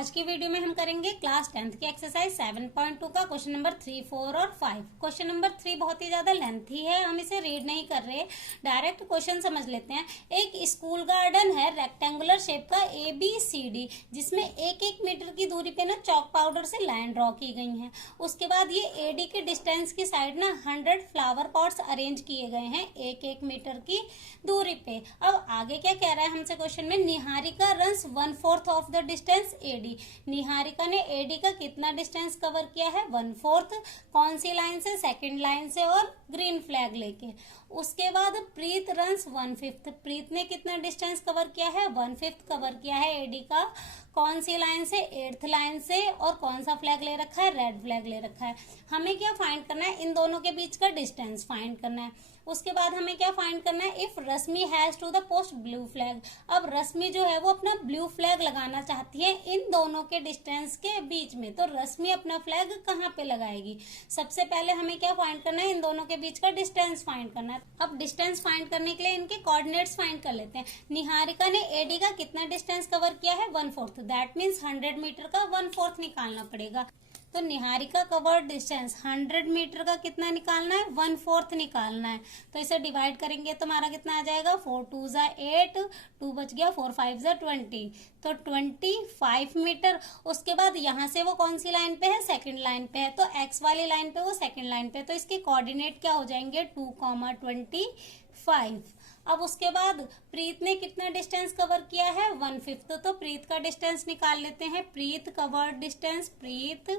आज की वीडियो में हम करेंगे क्लास 10th की एक्सरसाइज 7.2 का क्वेश्चन नंबर 3, 4 और 5। क्वेश्चन नंबर 3 बहुत ही ज्यादा लेंथी है, हम इसे रीड नहीं कर रहे, डायरेक्ट क्वेश्चन समझ लेते हैं। एक स्कूल गार्डन है रेक्टेंगुलर शेप का ABCD, जिसमें 1-1 मीटर की दूरी पे ना चॉक पाउडर से लाइन ड्रॉ की गई है। उसके बाद ये AD के डिस्टेंस की साइड ना 100 फ्लावर पॉट्स अरेंज किए गए हैं 1-1 मीटर की दूरी पे। अब आगे क्या कह रहा है हमसे क्वेश्चन में, Niharika runs 1/4 of the distance AD। Niharika ने AD का कितना डिस्टेंस कवर किया है? 1/4। कौन सी लाइन से? सेकंड लाइन से और ग्रीन फ्लैग लेके। उसके बाद प्रीत रन्स 1/5। प्रीत ने कितना डिस्टेंस कवर किया है? 1/5 कवर किया है AD का। कौन सी लाइन से? 8th लाइन से। और कौन सा फ्लैग ले रखा है? रेड फ्लैग ले रखा है। हमें क्या फाइंड करना है? इन दोनों के बीच का डिस्टेंस फाइंड करना है। उसके बाद हमें क्या फाइंड करना है? If Rashmi has to the post blue flag. अब रश्मि जो है वो अपना ब्लू फ्लैग लगाना चाहती है इन दोनों के डिस्टेंस के बीच में, तो रश्मि अपना फ्लैग कहाँ पे लगाएगी? सबसे पहले हमें क्या फाइंड करना है? इन दोनों के बीच का डिस्टेंस फाइंड करना है। अब डिस्टेंस फाइंड करने के लिए इनके कोऑर्डिनेट्स फाइंड कर लेते हैं। निहारिका ने AD का कितना डिस्टेंस कवर किया है? 1/4। दैट मीन्स 100 मीटर का 1/4 निकालना पड़ेगा। तो निहारिका कवर्ड डिस्टेंस 100 मीटर का कितना निकालना है? 1/4 निकालना है। तो इसे डिवाइड करेंगे तो हमारा कितना आ जाएगा? 4 2 ज़ा 8, 2 बच गया, 4 5 ज़ा 20, तो 25 मीटर। उसके बाद यहाँ से वो कौन सी लाइन पे है? सेकंड लाइन पे है, तो एक्स वाली लाइन पे वो सेकंड लाइन पे, तो इसके कोऑर्डिनेट क्या हो जाएंगे? 2,25। अब उसके बाद प्रीत ने कितना डिस्टेंस कवर किया है? 1/5। तो प्रीत का डिस्टेंस निकाल लेते हैं। प्रीत कवर्ड डिस्टेंस, प्रीत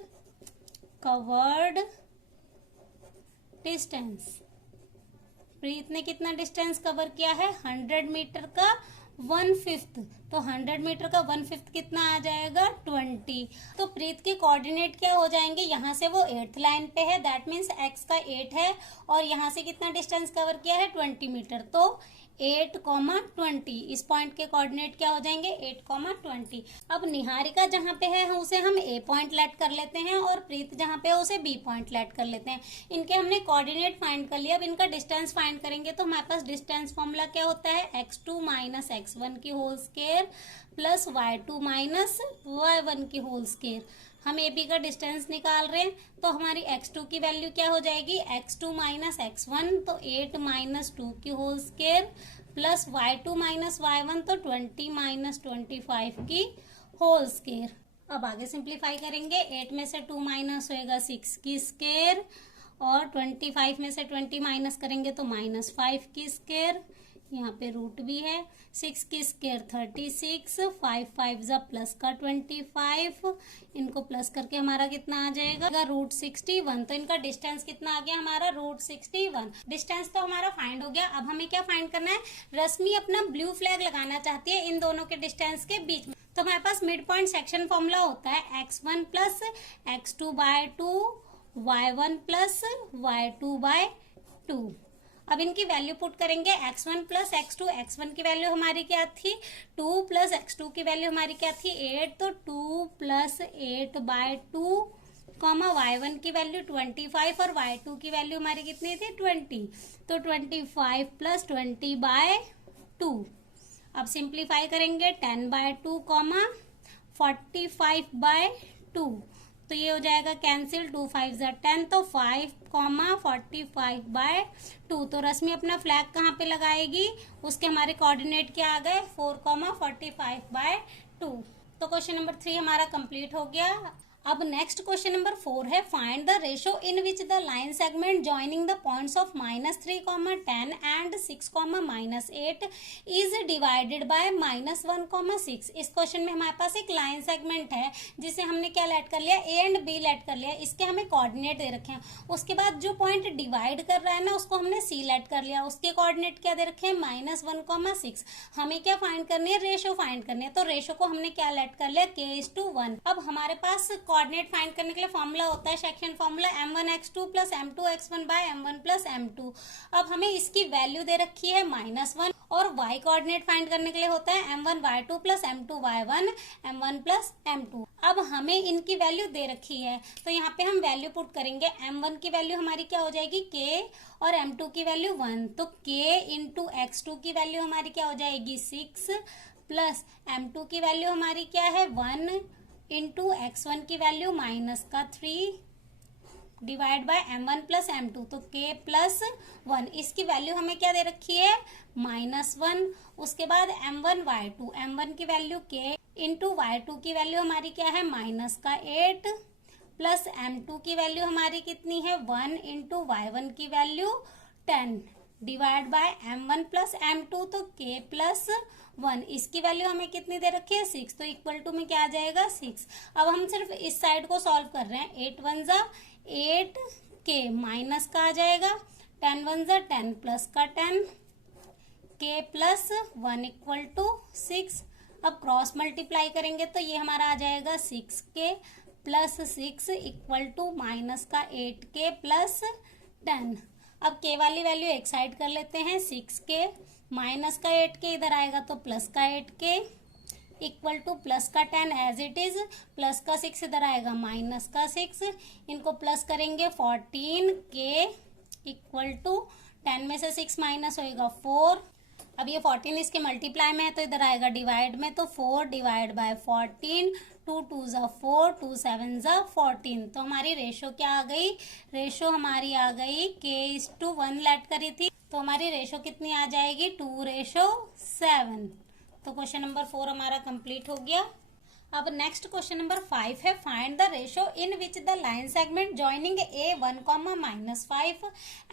कवर्ड डिस्टेंस, प्रीत ने कितना डिस्टेंस कवर किया है? 100 मीटर का 1/5। तो 100 मीटर का 1/5 कितना आ जाएगा? 20। तो प्रीत के कोऑर्डिनेट क्या हो जाएंगे? यहाँ से वो 8th लाइन पे है, दैट मीन्स x का 8 है, और यहाँ से कितना डिस्टेंस कवर किया है? 20 मीटर। तो 8,20। इस पॉइंट के कोऑर्डिनेट क्या हो जाएंगे? 8,20। अब निहारिका जहाँ पे है उसे हम A पॉइंट लेट कर लेते हैं, और प्रीत जहाँ पे है उसे B पॉइंट लेट कर लेते हैं। इनके हमने कोऑर्डिनेट फाइंड कर लिया। अब इनका डिस्टेंस फाइंड करेंगे तो हमारे पास डिस्टेंस फॉर्मूला क्या होता है? x2 माइनस x1 की whole square plus y2 minus y1 की होल स्क्वायर। हम AB का डिस्टेंस निकाल रहे हैं, तो हमारी x2 की वैल्यू क्या हो जाएगी? x2 माइनस x1, तो 8 माइनस 2 की whole square plus y2 minus y1, तो 20 माइनस 25 की होल स्क्वायर। अब आगे सिंप्लीफाई करेंगे। 8 में से 2 माइनस होएगा 6 की स्क्वायर, और 25 में से 20 माइनस करेंगे तो -5 की स्क्वायर। यहाँ पे रूट भी है। 6 की स्क्वायर 36, 5 5 ज़ा प्लस का 25, इनको प्लस करके हमारा कितना आ जाएगा? √61। तो इनका डिस्टेंस कितना आ गया हमारा? √61। डिस्टेंस तो हमारा फाइंड हो गया। अब हमें क्या फाइंड करना है? रश्मि अपना ब्लू फ्लैग लगाना चाहती है इन दोनों के डिस्टेंस के बीच में। तो हमारे पास मिड पॉइंट सेक्शन फॉर्मूला होता है x1 plus x2/2, y1 plus y2/2। अब इनकी वैल्यू पुट करेंगे। x1 प्लस x2, x1 की वैल्यू हमारी क्या थी? 2 प्लस x2 की वैल्यू हमारी क्या थी? 8, तो 2 प्लस 8/2, y1 की वैल्यू 25 और y2 की वैल्यू हमारी कितनी थी? 20, तो 25 प्लस 20/2। अब सिंप्लीफाई करेंगे। 10/2, 45/2, तो ये हो जाएगा कैंसिल। 2 5 ज़ा 10, तो 5, 45/2। तो रश्मि अपना फ्लैग कहाँ पे लगाएगी? उसके हमारे कोऑर्डिनेट क्या आ गए? 4, 45/2। तो क्वेश्चन नंबर 3 हमारा कंप्लीट हो गया। अब नेक्स्ट क्वेश्चन नंबर 4 है, find the ratio in which the line segment joining the points of -3, 10 and 6, -8 is divided by -1, 6। इस क्वेश्चन में हमारे पास एक लाइन सेगमेंट है जिसे हमने क्या लेट कर लिया? A एंड B लेट कर लिया। इसके हमें कोऑर्डिनेट दे रखे हैं। उसके बाद जो पॉइंट डिवाइड कर रहा है ना, उसको हमने C लेट कर लिया। उसके कोऑर्डिनेट क्या दे रखे हैं? -1, 6। हमें क्या फाइंड करनी है? रेशो फाइंड करनी है। तो रेशो को हमने क्या लेट कर लिया? K:1। अब हमारे पास कोऑर्डिनेट फाइंड करने के लिए फॉर्मूला होता है, section formula m1x2 plus m2x1 by m1 plus m2। अब हमें इसकी वैल्यू दे रखी है -1, और y कोऑर्डिनेट फाइंड करने के लिए होता है m1y2 plus m2y1, m1 plus m2। अब हमें इनकी वैल्यू दे रखी है, तो यहाँ पे हम वैल्यू पुट करेंगे। m1 की वैल्यू हमारी क्या हो जाएगी? k, और m2 की वैल्यू 1, तो k इंटू x2 की वैल्यू हमारी क्या हो जाएगी? 6, प्लस m2 की वैल्यू हमारी क्या है? 1 इंटू x1 की वैल्यू माइनस का 3 divide by m1 plus m2, तो k प्लस 1, इसकी वैल्यू हमें क्या दे रखी है -1। उसके बाद m1 की वैल्यू k इंटू y2 की वैल्यू हमारी क्या है माइनस का 8 प्लस m2 की वैल्यू हमारी कितनी है 1 इंटू y1 की value 10 divide by m1 plus m2, तो k प्लस 1, इसकी वैल्यू हमें कितनी दे रखी है 6, तो इक्वल टू में क्या आ जाएगा 6। अब हम सिर्फ इस साइड को सॉल्व कर रहे हैं, 8 1 जा 8 k माइनस का आ जाएगा, 10 1 जा 10 प्लस का 10 k प्लस 1 इक्वल टू 6। अब क्रॉस मल्टीप्लाई करेंगे तो ये हमारा आ जाएगा 6k plus 6 equal to minus का 8k प्लस 10। अब k वाली वैल्यू एक साइड कर लेते हैं, 6k माइनस का 8k इधर आएगा तो प्लस का 8k इक्वल टू प्लस का 10 एज इट इज, प्लस का 6 इधर आएगा माइनस का 6, इनको प्लस करेंगे 14k इक्वल टू 10 में से 6 माइनस होएगा 4। अब ये 14 इसके मल्टीप्लाई में है तो इधर आएगा डिवाइड में, तो 4 डिवाइड बाय 14, 2 2 जा 4, 2 7 जा 14। तो हमारी रेशो क्या आ गई, रेशो हमारी आ गई k:1 लेट करी थी, तो हमारी रेशो कितनी आ जाएगी 2:7। तो क्वेश्चन नंबर 4 हमारा कंप्लीट हो गया। अब नेक्स्ट क्वेश्चन नंबर 5 है, find the ratio in which the line segment joining a1, -5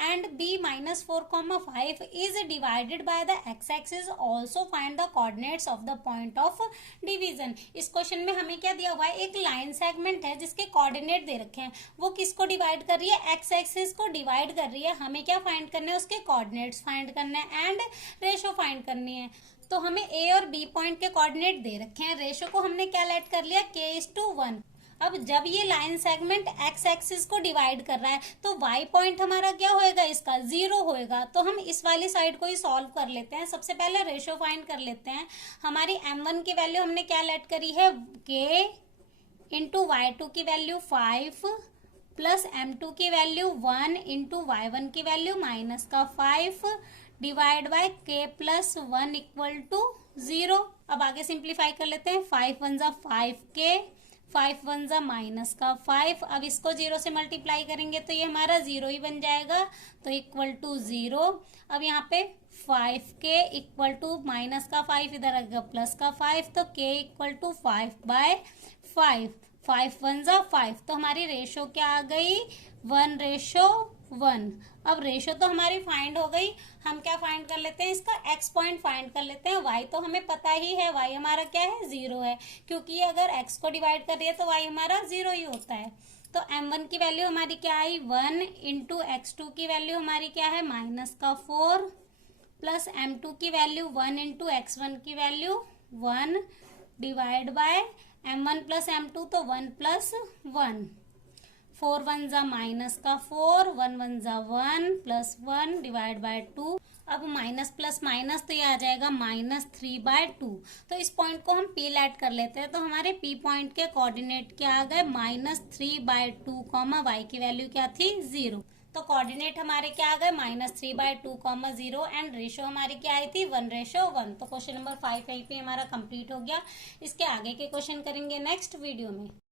and b -4, 5 is divided by the x axis, also find the coordinates of the point of division. इस question में हमें क्या दिया हुआ है, एक line segment है जिसके कोऑर्डिनेट दे रखे हैं, वो किसको डिवाइड कर रही है, x एक्सिस को डिवाइड कर रही है। हमें क्या फाइंड करना है, उसके कोऑर्डिनेट्स फाइंड करना है एंड रेशो फाइंड करनी है। तो हमें ए और बी पॉइंट के कोऑर्डिनेट दे रखे हैं, रेशो को हमने क्या लेट कर लिया k:1। अब जब ये लाइन सेगमेंट x एक्सिस को डिवाइड कर रहा है तो y पॉइंट हमारा क्या होएगा, इसका 0 होएगा। तो हम इस वाली साइड को ही सॉल्व कर लेते हैं। सबसे पहले रेशो फाइंड कर लेते हैं। हमारी m1 की वैल्यू हमने क्या लेट करी है k इंटू y2 की वैल्यू 5 प्लस m2 की वैल्यू 1 इंटू y1 की वैल्यू माइनस का 5 divide by k plus 1 equal to 0। अब आगे सिंप्लीफाई कर लेते हैं, 5 1 जा 5k, 5 1 जा माइनस का 5। अब इसको 0 से मल्टीप्लाई करेंगे तो ये हमारा 0 ही बन जाएगा, तो इक्वल टू 0। अब यहाँ पे 5k इक्वल टू माइनस का 5 इधर आ गया प्लस का 5, तो k इक्वल टू 5/5, 5 1 जा 5। तो हमारी रेशो क्या आ गई 1:1। अब रेशो तो हमारी फाइंड हो गई, हम क्या फाइंड कर लेते हैं, इसका x पॉइंट फाइंड कर लेते हैं। y तो हमें पता ही है, y हमारा क्या है 0 है, क्योंकि ये अगर x को डिवाइड कर रही है तो y हमारा 0 ही होता है। तो m1 की वैल्यू हमारी क्या आई 1 इंटू x2 की वैल्यू हमारी क्या है माइनस का 4 प्लस m2 की वैल्यू 1 इंटू x1 की value 1 divide by m1 plus m2, तो 1 प्लस 1, 4 1 जा माइनस का 4, 1 1 जा 1 प्लस 1 डिवाइड बाय 2। अब माइनस प्लस माइनस तो ये आ जाएगा -3/2। तो इस पॉइंट को हम P लेट कर लेते हैं, तो हमारे P पॉइंट के कोऑर्डिनेट क्या आ गए -3/2, y की वैल्यू क्या थी 0। तो कोऑर्डिनेट हमारे क्या आ गए -3/2, 0 एंड रेशो हमारी क्या आई थी 1:1। तो क्वेश्चन नंबर 5 यहीं पे हमारा कंप्लीट हो गया। इसके आगे के क्वेश्चन करेंगे नेक्स्ट वीडियो में।